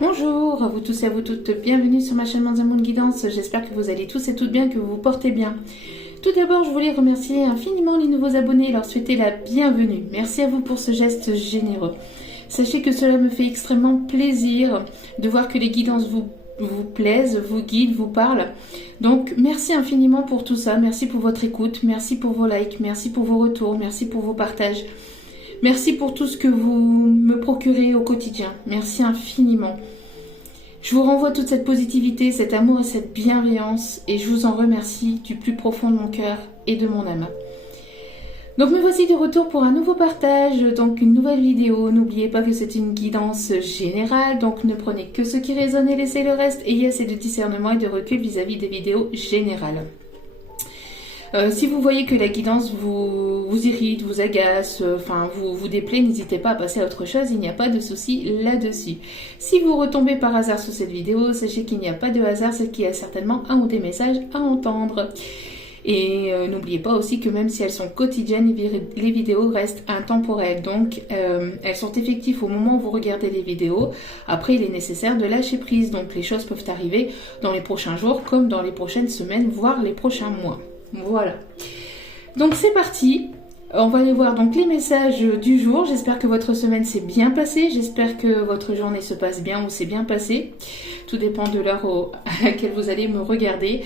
Bonjour à vous tous et à vous toutes, bienvenue sur ma chaîne Manza Moon Guidance, j'espère que vous allez tous et toutes bien, que vous vous portez bien. Tout d'abord, je voulais remercier infiniment les nouveaux abonnés et leur souhaiter la bienvenue. Merci à vous pour ce geste généreux. Sachez que cela me fait extrêmement plaisir de voir que les guidances vous plaisent, vous guident, vous parlent. Donc merci infiniment pour tout ça, merci pour votre écoute, merci pour vos likes, merci pour vos retours, merci pour vos partages. Merci pour tout ce que vous me procurez au quotidien. Merci infiniment. Je vous renvoie toute cette positivité, cet amour et cette bienveillance et je vous en remercie du plus profond de mon cœur et de mon âme. Donc me voici de retour pour un nouveau partage, donc une nouvelle vidéo. N'oubliez pas que c'est une guidance générale, donc ne prenez que ce qui résonne et laissez le reste. Ayez assez de discernement et de recul vis-à-vis des vidéos générales. Si vous voyez que la guidance vous irrite, vous agace, vous déplaît, n'hésitez pas à passer à autre chose, il n'y a pas de souci là-dessus. Si vous retombez par hasard sur cette vidéo, sachez qu'il n'y a pas de hasard, c'est qu'il y a certainement un ou des messages à entendre. Et n'oubliez pas aussi que même si elles sont quotidiennes, les vidéos restent intemporelles. Donc elles sont effectives au moment où vous regardez les vidéos. Après, il est nécessaire de lâcher prise. Donc les choses peuvent arriver dans les prochains jours comme dans les prochaines semaines, voire les prochains mois. Voilà. Donc c'est parti. On va aller voir donc les messages du jour. J'espère que votre semaine s'est bien passée. J'espère que votre journée se passe bien ou s'est bien passée. Tout dépend de l'heure à laquelle vous allez me regarder.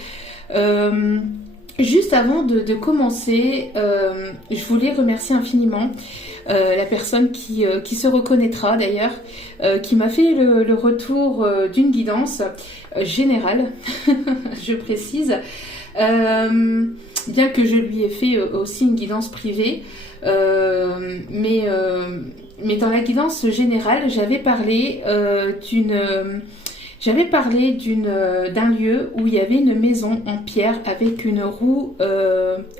Juste avant de commencer, je voulais remercier infiniment la personne qui se reconnaîtra d'ailleurs, qui m'a fait le retour d'une guidance générale, je précise. Bien que je lui ai fait aussi une guidance privée, mais dans la guidance générale, j'avais parlé d'un lieu où il y avait une maison en pierre avec une roue,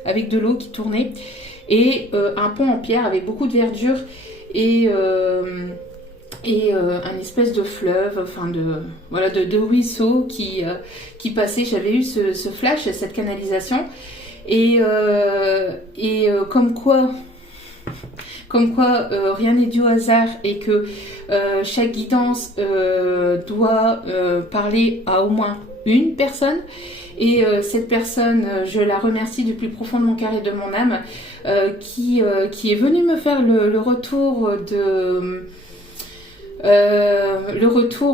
avec de l'eau qui tournait et un pont en pierre avec beaucoup de verdure et un espèce de fleuve, de ruisseau qui passait. J'avais eu ce flash, cette canalisation et comme quoi rien n'est dû au hasard et que chaque guidance doit parler à au moins une personne. Et cette personne, je la remercie du plus profond de mon cœur et de mon âme, qui est venue me faire le retour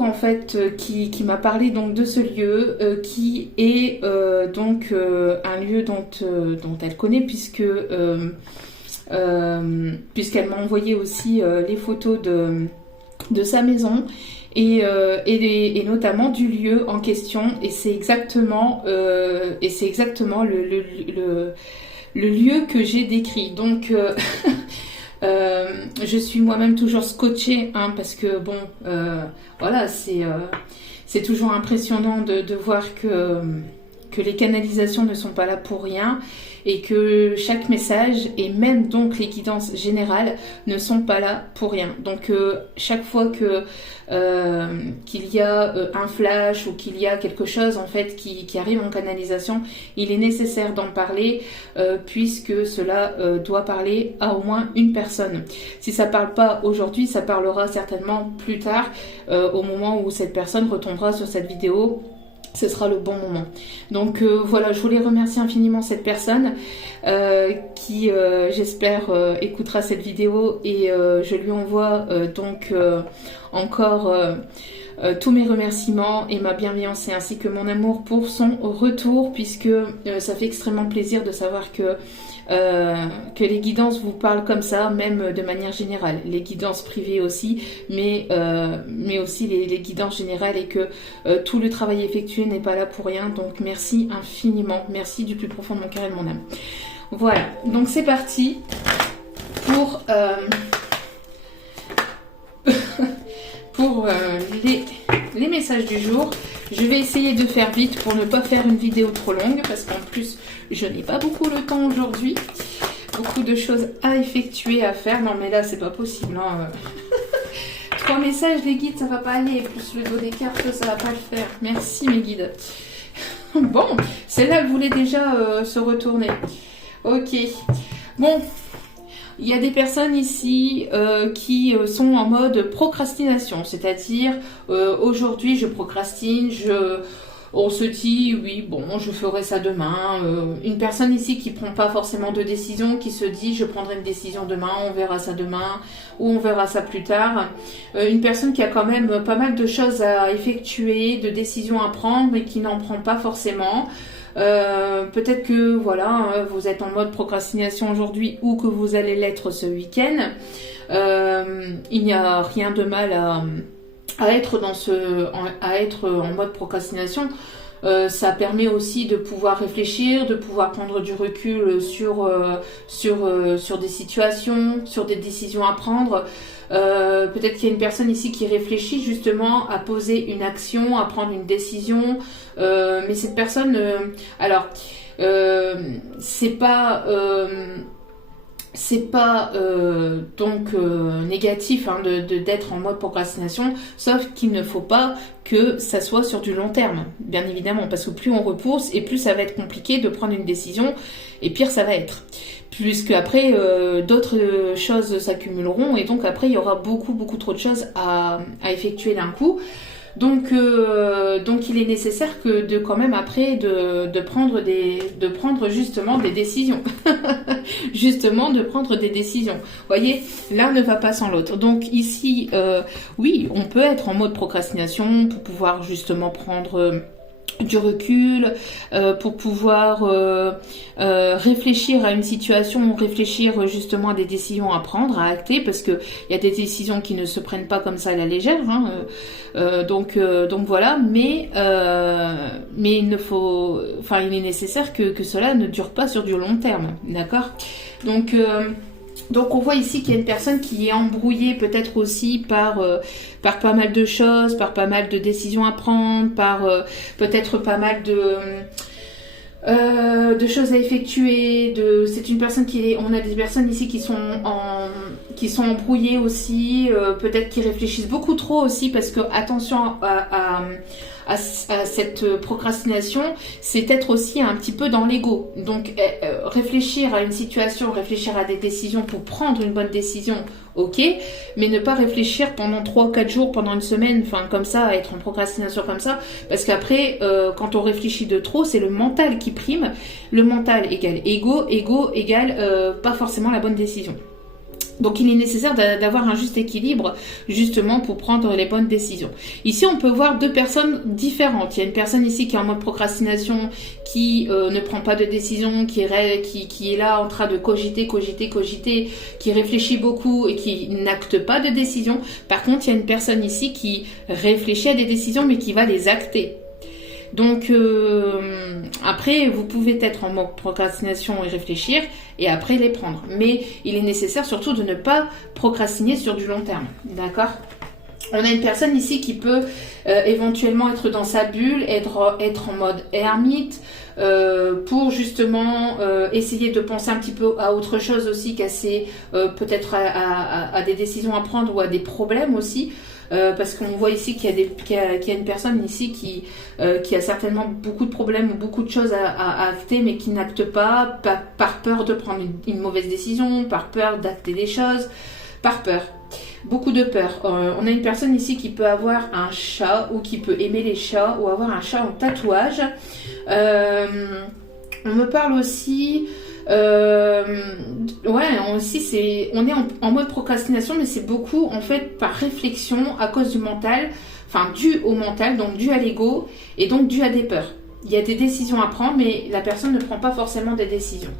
en fait qui m'a parlé donc de ce lieu qui est un lieu dont elle connaît puisqu'elle m'a envoyé aussi les photos de sa maison et notamment du lieu en question et c'est exactement le lieu que j'ai décrit. Donc je suis moi-même toujours scotchée parce que bon voilà, c'est toujours impressionnant de voir que les canalisations ne sont pas là pour rien et que chaque message et même donc les guidances générales ne sont pas là pour rien. Donc chaque fois qu'il y a un flash ou qu'il y a quelque chose en fait qui arrive en canalisation, il est nécessaire d'en parler puisque cela doit parler à au moins une personne. Si ça parle pas aujourd'hui, ça parlera certainement plus tard au moment où cette personne retombera sur cette vidéo. Ce sera le bon moment. Donc voilà, je voulais remercier infiniment cette personne qui, j'espère, écoutera cette vidéo et je lui envoie encore tous mes remerciements et ma bienveillance et ainsi que mon amour pour son retour puisque ça fait extrêmement plaisir de savoir que les guidances vous parlent comme ça, même de manière générale. Les guidances privées aussi, mais aussi les guidances générales et que tout le travail effectué n'est pas là pour rien. Donc merci infiniment, merci du plus profond de mon cœur et de mon âme. Voilà, donc c'est parti pour les messages du jour. Je vais essayer de faire vite pour ne pas faire une vidéo trop longue parce qu'en plus je n'ai pas beaucoup le temps aujourd'hui. Beaucoup de choses à effectuer, à faire. Non mais là c'est pas possible. Hein. 3 messages les guides ça va pas aller. Plus le dos des cartes ça va pas le faire. Merci mes guides. Bon, celle-là elle voulait déjà se retourner. Ok. Bon. il y a des personnes ici qui sont en mode procrastination, c'est-à-dire aujourd'hui je procrastine, on se dit oui bon je ferai ça demain. Une personne ici qui prend pas forcément de décision, qui se dit je prendrai une décision demain, on verra ça demain ou on verra ça plus tard. Une personne qui a quand même pas mal de choses à effectuer, de décisions à prendre mais qui n'en prend pas forcément. Peut-être que voilà vous êtes en mode procrastination aujourd'hui ou que vous allez l'être ce week-end. Il n'y a rien de mal à être en mode procrastination. Ça permet aussi de pouvoir réfléchir, de pouvoir prendre du recul sur des situations, sur des décisions à prendre. Peut-être qu'il y a une personne ici qui réfléchit justement à poser une action, à prendre une décision, mais cette personne, c'est pas donc négatif hein, d'être en mode procrastination, sauf qu'il ne faut pas que ça soit sur du long terme, bien évidemment, parce que plus on repousse et plus ça va être compliqué de prendre une décision et pire ça va être. Puisque après d'autres choses s'accumuleront et donc après il y aura beaucoup trop de choses à effectuer d'un coup. Donc il est nécessaire que de quand même après de prendre justement des décisions. Justement de prendre des décisions. Vous voyez, l'un ne va pas sans l'autre. Donc ici, oui, on peut être en mode procrastination pour pouvoir justement prendre du recul, pour pouvoir réfléchir à une situation, réfléchir justement à des décisions à prendre, à acter, parce que il y a des décisions qui ne se prennent pas comme ça à la légère, hein, donc voilà, mais il est nécessaire que cela ne dure pas sur du long terme, d'accord? Donc on voit ici qu'il y a une personne qui est embrouillée peut-être aussi par pas mal de choses, par pas mal de décisions à prendre, par peut-être pas mal de choses à effectuer. C'est une personne on a des personnes ici qui sont embrouillées aussi, peut-être qui réfléchissent beaucoup trop aussi parce que attention à cette procrastination, c'est être aussi un petit peu dans l'ego. Donc réfléchir à une situation, réfléchir à des décisions pour prendre une bonne décision, ok, mais ne pas réfléchir pendant 3 ou 4 jours, pendant une semaine, enfin comme ça, être en procrastination comme ça, parce qu'après, quand on réfléchit de trop, c'est le mental qui prime. Le mental égale ego égale pas forcément la bonne décision. Donc il est nécessaire d'avoir un juste équilibre justement pour prendre les bonnes décisions. Ici on peut voir deux personnes différentes. Il y a une personne ici qui est en mode procrastination, qui ne prend pas de décision, qui est là en train de cogiter, qui réfléchit beaucoup et qui n'acte pas de décision. Par contre il y a une personne ici qui réfléchit à des décisions mais qui va les acter. Donc après vous pouvez être en mode procrastination et réfléchir et après les prendre, mais il est nécessaire surtout de ne pas procrastiner sur du long terme, d'accord? On a une personne ici qui peut éventuellement être dans sa bulle, être en mode ermite, pour justement essayer de penser un petit peu à autre chose aussi, peut-être à des décisions à prendre ou à des problèmes aussi. Parce qu'on voit ici qu'il y a une personne ici qui a certainement beaucoup de problèmes ou beaucoup de choses à acter mais qui n'acte pas par peur de prendre une mauvaise décision, par peur d'acter des choses, par peur. Beaucoup de peur. On a une personne ici qui peut avoir un chat ou qui peut aimer les chats ou avoir un chat en tatouage. On me parle aussi... on est en mode procrastination, mais c'est beaucoup en fait par réflexion à cause du mental, enfin dû au mental, donc dû à l'ego et donc dû à des peurs. Il y a des décisions à prendre, mais la personne ne prend pas forcément des décisions.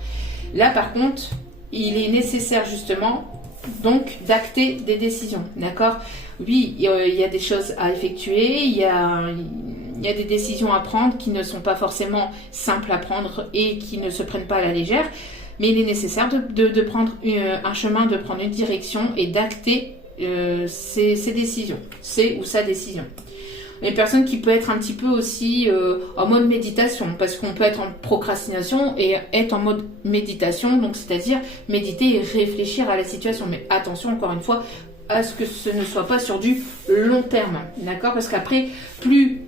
Là par contre, il est nécessaire justement donc d'acter des décisions, d'accord? Oui, il y a des choses à effectuer, il y a des décisions à prendre qui ne sont pas forcément simples à prendre et qui ne se prennent pas à la légère, mais il est nécessaire de prendre un chemin, de prendre une direction et d'acter ses décisions, ses ou sa décision. Une personne qui peut être un petit peu aussi en mode méditation, parce qu'on peut être en procrastination et être en mode méditation, donc c'est-à-dire méditer et réfléchir à la situation. Mais attention, encore une fois, à ce que ce ne soit pas sur du long terme, d'accord? Parce qu'après, plus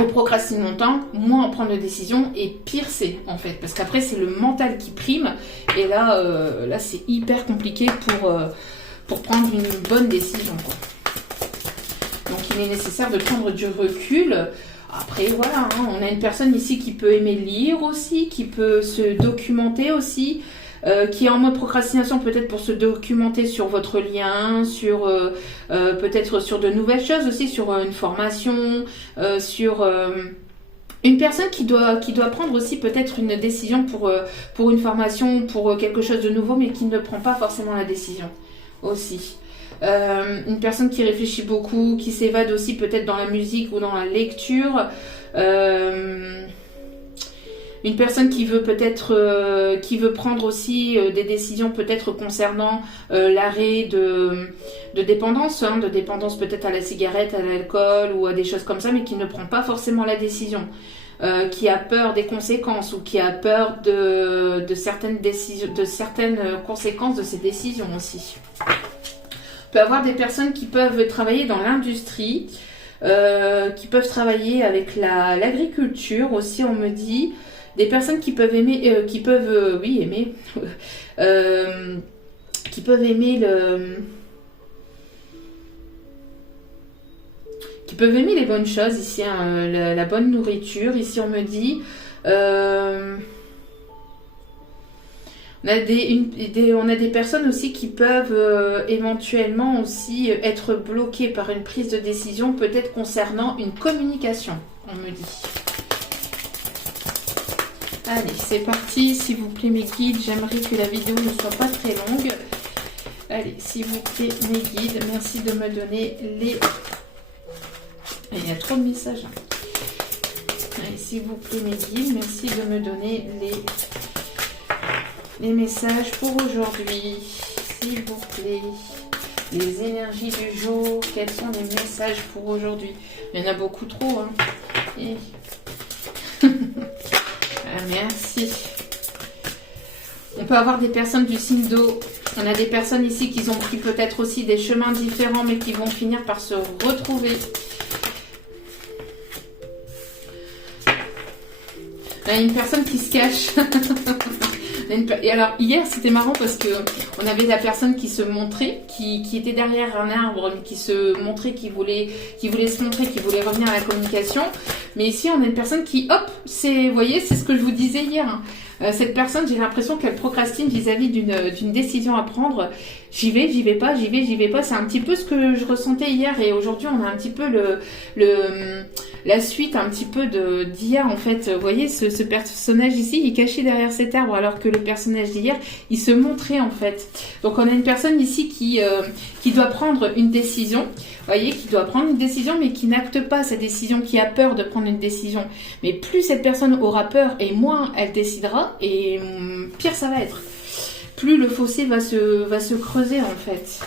on procrastine longtemps, moins on prend de décisions et pire c'est en fait. Parce qu'après c'est le mental qui prime et là, là c'est hyper compliqué pour prendre une bonne décision, quoi. Donc il est nécessaire de prendre du recul. Après voilà, hein, on a une personne ici qui peut aimer lire aussi, qui peut se documenter aussi. Qui est en mode procrastination peut-être pour se documenter sur votre lien, sur peut-être sur de nouvelles choses aussi, sur une formation, sur une personne qui doit prendre aussi peut-être une décision pour une formation, pour quelque chose de nouveau, mais qui ne prend pas forcément la décision aussi. Une personne qui réfléchit beaucoup, qui s'évade aussi peut-être dans la musique ou dans la lecture. Une personne qui veut peut-être, qui veut prendre aussi des décisions peut-être concernant l'arrêt de dépendance, hein, de dépendance peut-être à la cigarette, à l'alcool ou à des choses comme ça, mais qui ne prend pas forcément la décision, qui a peur des conséquences ou qui a peur de certaines décisions, de certaines conséquences de ces décisions aussi. On peut avoir des personnes qui peuvent travailler dans l'industrie, qui peuvent travailler avec l'agriculture aussi, on me dit. Des personnes qui peuvent aimer, aimer, qui peuvent aimer qui peuvent aimer les bonnes choses ici, hein, la bonne nourriture. Ici, on me dit, on a des personnes aussi qui peuvent éventuellement aussi être bloquées par une prise de décision, peut-être concernant une communication, on me dit. Allez, c'est parti, s'il vous plaît mes guides, j'aimerais que la vidéo ne soit pas très longue. Allez, s'il vous plaît mes guides, merci de me donner les... Il y a trop de messages. Allez, s'il vous plaît mes guides, merci de me donner les messages pour aujourd'hui. S'il vous plaît, les énergies du jour, quels sont les messages pour aujourd'hui? Il y en a beaucoup trop, hein. Et... Merci. On peut avoir des personnes du signe d'eau. On a des personnes ici qui ont pris peut-être aussi des chemins différents, mais qui vont finir par se retrouver. Il y a une personne qui se cache. Et alors hier c'était marrant parce que on avait la personne qui se montrait, qui était derrière un arbre, qui se montrait, qui voulait se montrer, qui voulait revenir à la communication. Mais ici on a une personne qui, hop, vous voyez, c'est ce que je vous disais hier. Hein. Cette personne, j'ai l'impression qu'elle procrastine vis-à-vis d'une décision à prendre. J'y vais pas, j'y vais pas. C'est un petit peu ce que je ressentais hier et aujourd'hui on a un petit peu la suite un petit peu d'hier en fait. Vous voyez, ce personnage ici, il est caché derrière cet arbre alors que le personnage d'hier, il se montrait en fait. Donc on a une personne ici qui doit prendre une décision. Vous voyez, qui doit prendre une décision mais qui n'acte pas sa décision, qui a peur de prendre une décision. Mais plus cette personne aura peur et moins elle décidera et pire ça va être. Plus le fossé va se creuser en fait.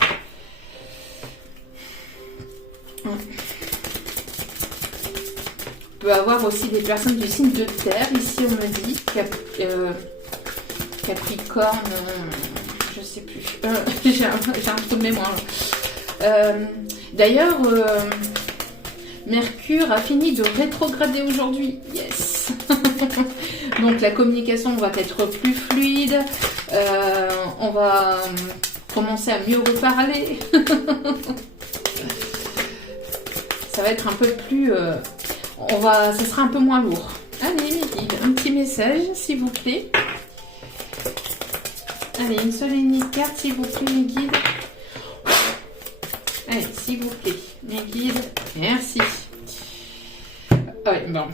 On peut avoir aussi des personnes du signe de terre. Ici on me dit Capricorne, je sais plus. J'ai un trou de mémoire. D'ailleurs, Mercure a fini de rétrograder aujourd'hui. Yes. Donc la communication va être plus fluide. On va commencer à mieux reparler. Ça va être un peu plus... ça sera un peu moins lourd. Allez, mes guides, un petit message, s'il vous plaît. Allez, une seule et unique carte, s'il vous plaît, mes guides. Allez, s'il vous plaît, mes guides, merci. Ouais, bon.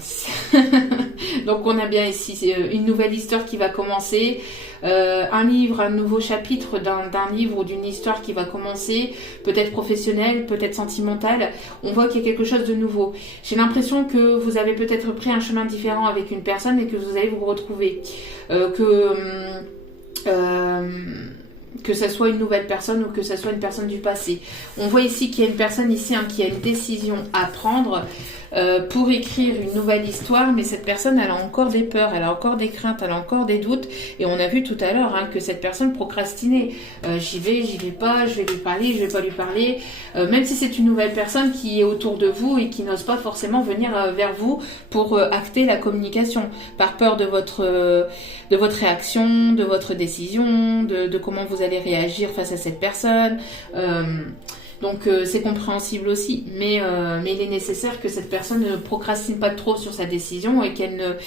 Donc on a bien ici une nouvelle histoire qui va commencer, un livre, un nouveau chapitre d'un livre ou d'une histoire qui va commencer, peut-être professionnelle, peut-être sentimentale. On voit qu'il y a quelque chose de nouveau. J'ai l'impression que vous avez peut-être pris un chemin différent avec une personne et que vous allez vous retrouver. que ça soit une nouvelle personne ou que ça soit une personne du passé. On voit ici qu'il y a une personne ici qui a une décision à prendre pour écrire une nouvelle histoire, mais cette personne, elle a encore des peurs, elle a encore des craintes, elle a encore des doutes, et on a vu tout à l'heure que cette personne procrastinait. J'y vais pas, je vais lui parler, je vais pas lui parler, même si c'est une nouvelle personne qui est autour de vous et qui n'ose pas forcément venir vers vous pour acter la communication, par peur de votre réaction, de votre décision, de comment vous allez réagir face à cette personne. Donc c'est compréhensible aussi, mais il est nécessaire que cette personne ne procrastine pas trop sur sa décision et qu'elle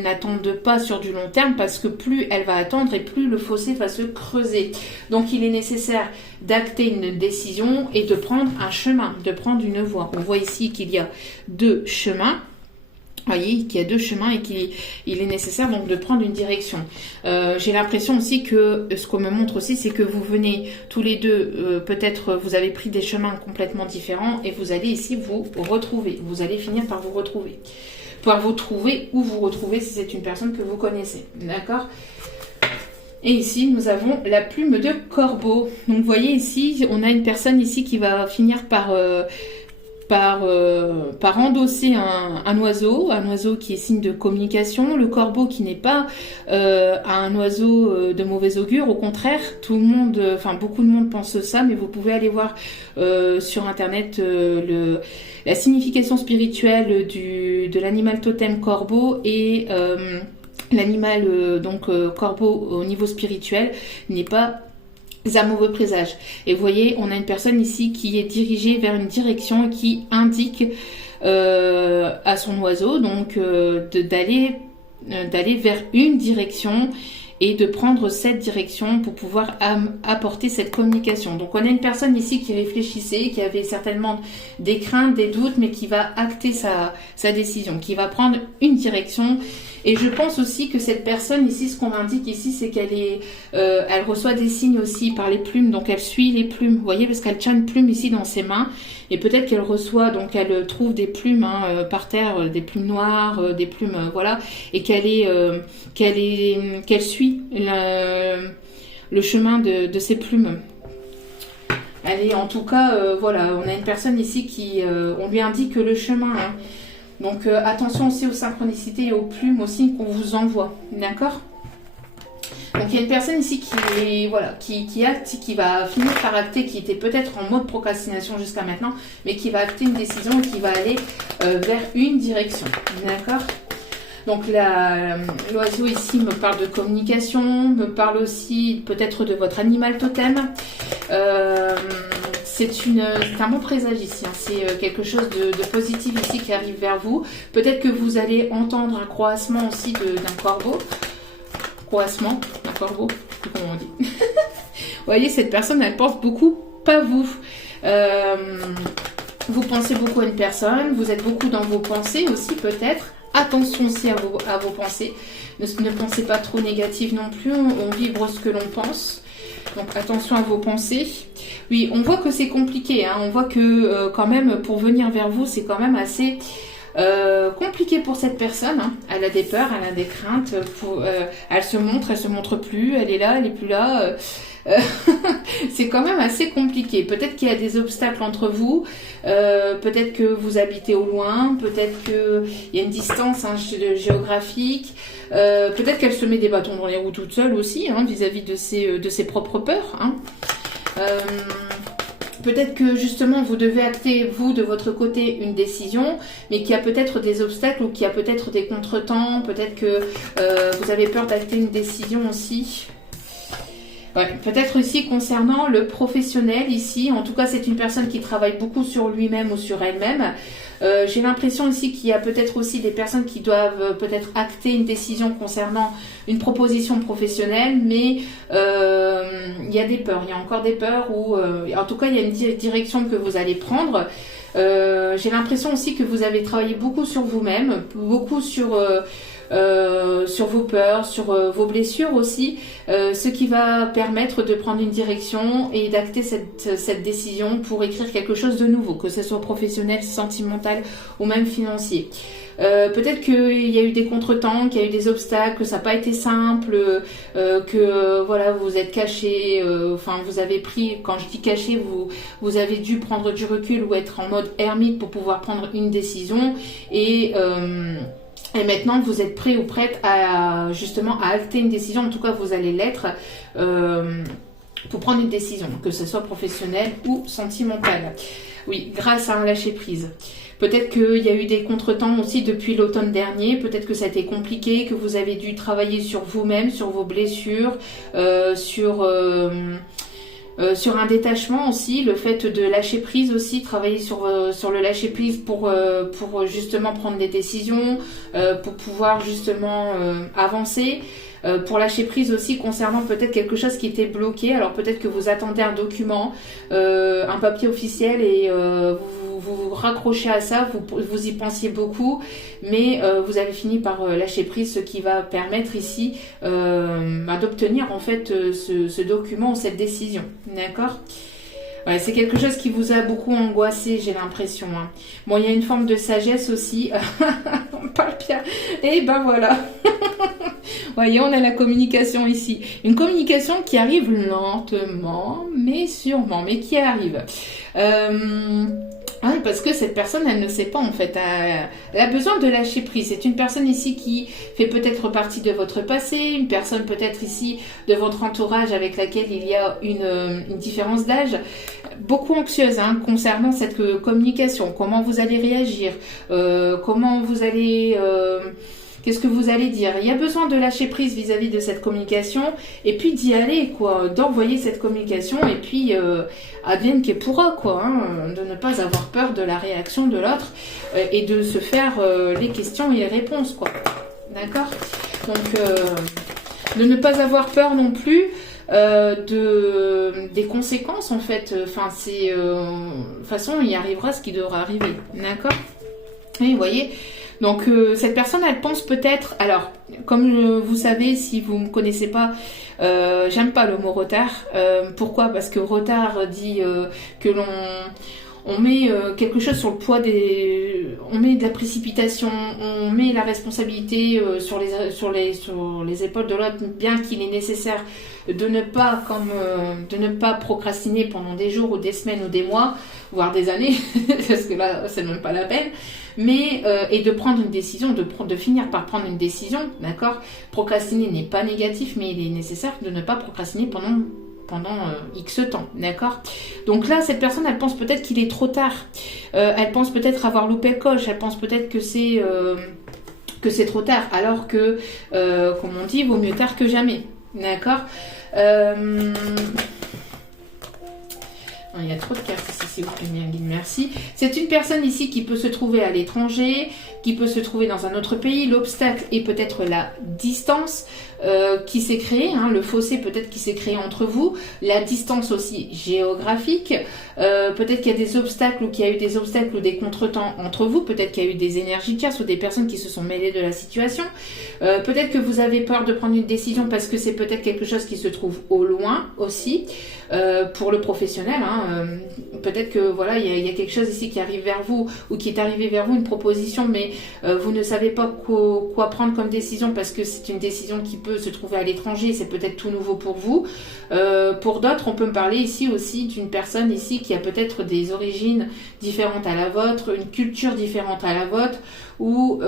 n'attende pas sur du long terme, parce que plus elle va attendre et plus le fossé va se creuser. Donc il est nécessaire d'acter une décision et de prendre un chemin, de prendre une voie. On voit ici qu'il y a 2 chemins. Vous voyez qu'il y a 2 chemins et qu'il est nécessaire donc de prendre une direction. J'ai l'impression aussi que ce qu'on me montre aussi, c'est que vous venez tous les deux, peut-être vous avez pris des chemins complètement différents et vous allez ici vous retrouver. Vous allez finir par vous retrouver. Par vous trouver ou vous retrouver si c'est une personne que vous connaissez. D'accord ? Et ici, nous avons la plume de corbeau. Donc vous voyez ici, on a une personne ici qui va finir par endosser un oiseau qui est signe de communication, le corbeau qui n'est pas un oiseau de mauvais augure, au contraire, beaucoup de monde pense ça, mais vous pouvez aller voir sur internet la signification spirituelle de l'animal totem corbeau et l'animal corbeau au niveau spirituel n'est pas un mauvais présage. Et vous voyez, on a une personne ici qui est dirigée vers une direction et qui indique à son oiseau donc d'aller vers une direction et de prendre cette direction pour pouvoir apporter cette communication. Donc on a une personne ici qui réfléchissait, qui avait certainement des craintes, des doutes, mais qui va acter sa décision, qui va prendre une direction. Et je pense aussi que cette personne ici, ce qu'on indique ici, c'est elle reçoit des signes aussi par les plumes, donc elle suit les plumes, vous voyez, parce qu'elle tient une plume ici dans ses mains, et peut-être qu'elle reçoit, donc elle trouve des plumes par terre, des plumes noires, des plumes, voilà, et qu'elle suit le chemin de ces plumes. Elle est en tout cas, voilà, on a une personne ici on lui indique le chemin, Donc attention aussi aux synchronicités et aux plumes aussi qu'on vous envoie, d'accord ? Donc il y a une personne ici qui acte, qui va finir par acter, qui était peut-être en mode procrastination jusqu'à maintenant, mais qui va acter une décision et qui va aller vers une direction, d'accord ? Donc l'oiseau ici me parle de communication, me parle aussi peut-être de votre animal totem. C'est un bon présage ici, c'est quelque chose de positif ici qui arrive vers vous. Peut-être que vous allez entendre un croassement aussi d'un corbeau. Croassement d'un corbeau, je sais pas comment on dit. Vous voyez, cette personne, elle pense beaucoup, pas vous. Vous pensez beaucoup à une personne, vous êtes beaucoup dans vos pensées aussi peut-être. Attention aussi à vos pensées. Ne pensez pas trop négatif non plus, on vibre ce que l'on pense. Donc attention à vos pensées. Oui, on voit que c'est compliqué, on voit que quand même pour venir vers vous, c'est quand même assez compliqué pour cette personne. Elle a des peurs, elle a des craintes, elle se montre plus, elle est là, elle est plus là. C'est quand même assez compliqué. Peut-être qu'il y a des obstacles entre vous, peut-être que vous habitez au loin, peut-être qu'il y a une distance géographique, peut-être qu'elle se met des bâtons dans les roues toute seule aussi, vis-à-vis de ses propres peurs. Peut-être que justement vous devez acter, vous, de votre côté, une décision, mais qu'il y a peut-être des obstacles ou qu'il y a peut-être des contretemps, peut-être que vous avez peur d'acter une décision aussi. Ouais, peut-être aussi concernant le professionnel ici, en tout cas c'est une personne qui travaille beaucoup sur lui-même ou sur elle-même. J'ai l'impression ici qu'il y a peut-être aussi des personnes qui doivent peut-être acter une décision concernant une proposition professionnelle, mais il y a des peurs, il y a encore des peurs, ou en tout cas il y a une direction que vous allez prendre. J'ai l'impression aussi que vous avez travaillé beaucoup sur vous-même, beaucoup sur sur vos peurs, sur vos blessures aussi, ce qui va permettre de prendre une direction et d'acter cette décision pour écrire quelque chose de nouveau, que ce soit professionnel, sentimental ou même financier. Peut-être qu'il y a eu des contretemps, qu'il y a eu des obstacles, que ça n'a pas été simple, que voilà, vous êtes caché, enfin vous avez pris, quand je dis caché, vous avez dû prendre du recul ou être en mode ermite pour pouvoir prendre une décision et maintenant vous êtes prêt ou prête à justement à acter une décision, en tout cas vous allez l'être pour prendre une décision, que ce soit professionnelle ou sentimentale. Oui, grâce à un lâcher-prise. Peut-être qu'il y a eu des contretemps aussi depuis l'automne dernier, peut-être que ça a été compliqué, que vous avez dû travailler sur vous-même, sur vos blessures, sur un détachement aussi, le fait de lâcher prise aussi, travailler sur le lâcher prise pour justement prendre des décisions, pour pouvoir justement avancer. Pour lâcher prise aussi concernant peut-être quelque chose qui était bloqué. Alors peut-être que vous attendez un document, un papier officiel et vous raccrochez à ça, vous y pensiez beaucoup, mais vous avez fini par lâcher prise, ce qui va permettre ici d'obtenir en fait ce document ou cette décision. D'accord ? Ouais, c'est quelque chose qui vous a beaucoup angoissé, j'ai l'impression. Hein. Bon, il y a une forme de sagesse aussi. On parle bien. Et ben voilà. Voyez, on a la communication ici. Une communication qui arrive lentement, mais sûrement, mais qui arrive. Oui, parce que cette personne, elle ne sait pas en fait. Elle a besoin de lâcher prise. C'est une personne ici qui fait peut-être partie de votre passé, une personne peut-être ici de votre entourage avec laquelle il y a une différence d'âge. Beaucoup anxieuse concernant cette communication. Comment vous allez réagir, comment vous allez... Qu'est-ce que vous allez dire? Il y a besoin de lâcher prise vis-à-vis de cette communication et puis d'y aller, quoi, d'envoyer cette communication et puis advienne que pourra, quoi, de ne pas avoir peur de la réaction de l'autre et de se faire les questions et les réponses, quoi. D'accord? Donc, de ne pas avoir peur non plus des conséquences, en fait. Enfin, c'est... de toute façon, il arrivera ce qui devra arriver. D'accord? Et vous voyez... Donc cette personne, elle pense peut-être, alors comme vous savez, si vous ne me connaissez pas, j'aime pas le mot retard. Pourquoi? Parce que retard dit que on met quelque chose sur le poids on met de la précipitation, on met la responsabilité sur les épaules de l'autre, bien qu'il est nécessaire de ne pas procrastiner pendant des jours ou des semaines ou des mois, voire des années, parce que là, c'est même pas la peine. Mais et de prendre une décision, de finir par prendre une décision, d'accord? Procrastiner n'est pas négatif, mais il est nécessaire de ne pas procrastiner pendant X temps, d'accord? Donc là, cette personne, elle pense peut-être qu'il est trop tard. Elle pense peut-être avoir loupé le coche. Elle pense peut-être que c'est trop tard, alors que, comme on dit, vaut mieux tard que jamais, d'accord? Il y a trop de cartes ici, s'il vous plaît, bien guide, merci. C'est une personne ici qui peut se trouver à l'étranger, qui peut se trouver dans un autre pays. L'obstacle est peut-être la distance qui s'est créée, le fossé peut-être qui s'est créé entre vous, la distance aussi géographique. Peut-être qu'il y a des obstacles ou qu'il y a eu des obstacles ou des contretemps entre vous. Peut-être qu'il y a eu des énergies tierces ou des personnes qui se sont mêlées de la situation. Peut-être que vous avez peur de prendre une décision parce que c'est peut-être quelque chose qui se trouve au loin aussi. Pour le professionnel, peut-être que voilà, il y a quelque chose ici qui arrive vers vous ou qui est arrivé vers vous, une proposition, mais vous ne savez pas quoi prendre comme décision parce que c'est une décision qui peut se trouver à l'étranger, c'est peut-être tout nouveau pour vous. Pour d'autres, on peut me parler ici aussi d'une personne ici qui a peut-être des origines différentes à la vôtre, une culture différente à la vôtre, ou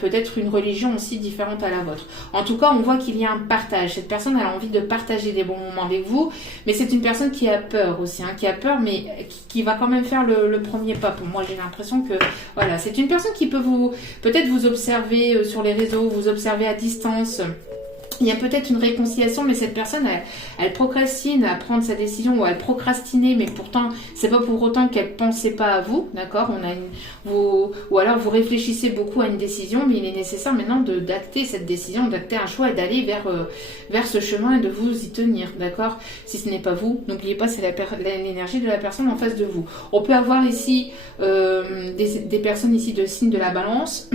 peut-être une religion aussi différente à la vôtre. En tout cas, on voit qu'il y a un partage. Cette personne elle a envie de partager des bons moments avec vous, mais c'est une personne qui a peur aussi, qui a peur, mais qui va quand même faire le premier pas. Pour moi, j'ai l'impression que voilà, c'est une personne qui peut peut-être vous observer sur les réseaux, vous observer à distance. Il y a peut-être une réconciliation, mais cette personne, elle procrastine à prendre sa décision, ou elle procrastinait, mais pourtant, c'est pas pour autant qu'elle pensait pas à vous, d'accord? Ou alors vous réfléchissez beaucoup à une décision, mais il est nécessaire maintenant d'acter cette décision, d'acter un choix et d'aller vers ce chemin et de vous y tenir, d'accord? Si ce n'est pas vous, n'oubliez pas, c'est l'énergie de la personne en face de vous. On peut avoir ici des personnes ici de signe de la balance.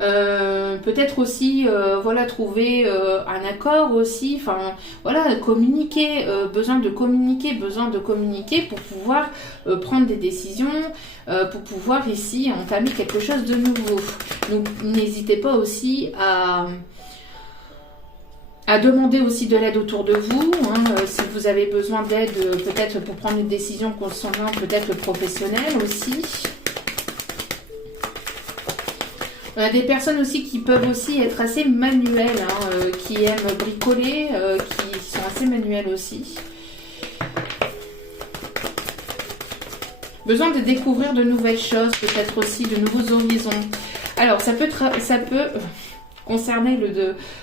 Peut-être aussi, voilà, trouver un accord aussi. Enfin, voilà, communiquer, besoin de communiquer pour pouvoir prendre des décisions, pour pouvoir ici entamer quelque chose de nouveau. Donc, n'hésitez pas aussi à demander aussi de l'aide autour de vous, si vous avez besoin d'aide, peut-être pour prendre une décision concernant peut-être professionnelle aussi. Des personnes aussi qui peuvent aussi être assez manuelles, qui aiment bricoler, qui sont assez manuelles aussi. Besoin de découvrir de nouvelles choses, peut-être aussi de nouveaux horizons. Alors, ça peut concerner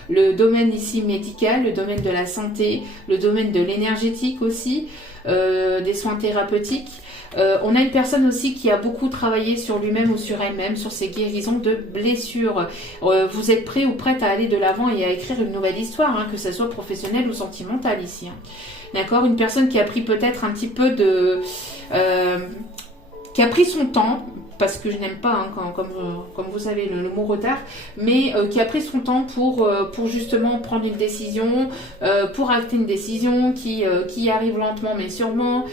le domaine ici médical, le domaine de la santé, le domaine de l'énergétique aussi, des soins thérapeutiques. On a une personne aussi qui a beaucoup travaillé sur lui-même ou sur elle-même, sur ses guérisons de blessures. Vous êtes prêt ou prête à aller de l'avant et à écrire une nouvelle histoire, que ce soit professionnelle ou sentimentale ici. D'accord? Une personne qui a pris peut-être un petit peu de... qui a pris son temps, parce que je n'aime pas, comme vous savez, le mot retard, mais qui a pris son temps pour justement prendre une décision, pour acter une décision qui arrive lentement mais sûrement,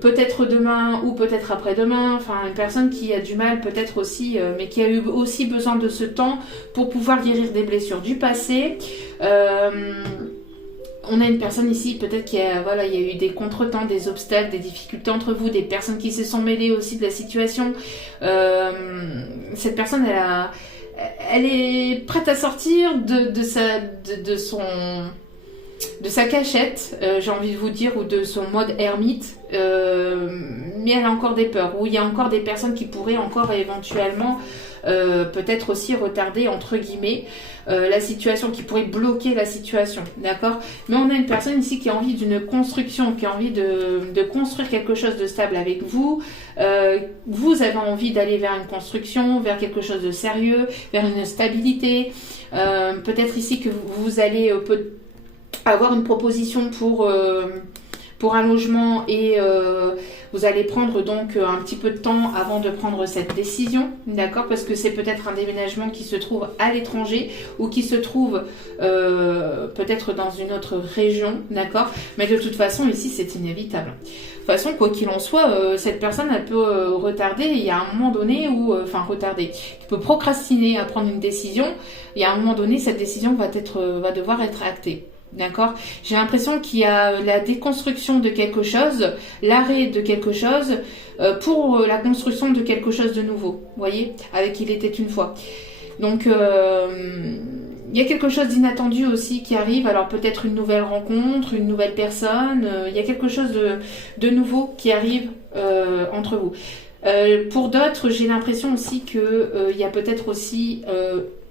peut-être demain ou peut-être après-demain, enfin une personne qui a du mal peut-être aussi, mais qui a eu aussi besoin de ce temps pour pouvoir guérir des blessures du passé. On a une personne ici, peut-être qu'il y a eu des contretemps, des obstacles, des difficultés entre vous, des personnes qui se sont mêlées aussi de la situation. Cette personne, elle est prête à sortir de sa cachette, j'ai envie de vous dire, ou de son mode ermite, mais elle a encore des peurs, ou il y a encore des personnes qui pourraient encore éventuellement peut-être aussi retarder, entre guillemets, la situation, qui pourrait bloquer la situation, d'accord? Mais on a une personne ici qui a envie d'une construction, qui a envie de construire quelque chose de stable avec vous. Vous avez envie d'aller vers une construction, vers quelque chose de sérieux, vers une stabilité. Peut-être ici que vous allez avoir une proposition pour un logement et vous allez prendre donc un petit peu de temps avant de prendre cette décision, d'accord? Parce que c'est peut-être un déménagement qui se trouve à l'étranger ou qui se trouve peut-être dans une autre région, d'accord? Mais de toute façon, ici, c'est inévitable. De toute façon, quoi qu'il en soit, cette personne, elle peut retarder. Il y a un moment donné où, retarder, qui peut procrastiner à prendre une décision. Il y a un moment donné, cette décision va devoir être actée. D'accord? J'ai l'impression qu'il y a la déconstruction de quelque chose, l'arrêt de quelque chose pour la construction de quelque chose de nouveau. Vous voyez? Avec Il était une fois. Donc, il y a quelque chose d'inattendu aussi qui arrive. Alors, peut-être une nouvelle rencontre, une nouvelle personne. Il y a quelque chose de nouveau qui arrive entre vous. Pour d'autres, j'ai l'impression aussi qu'il y a peut-être aussi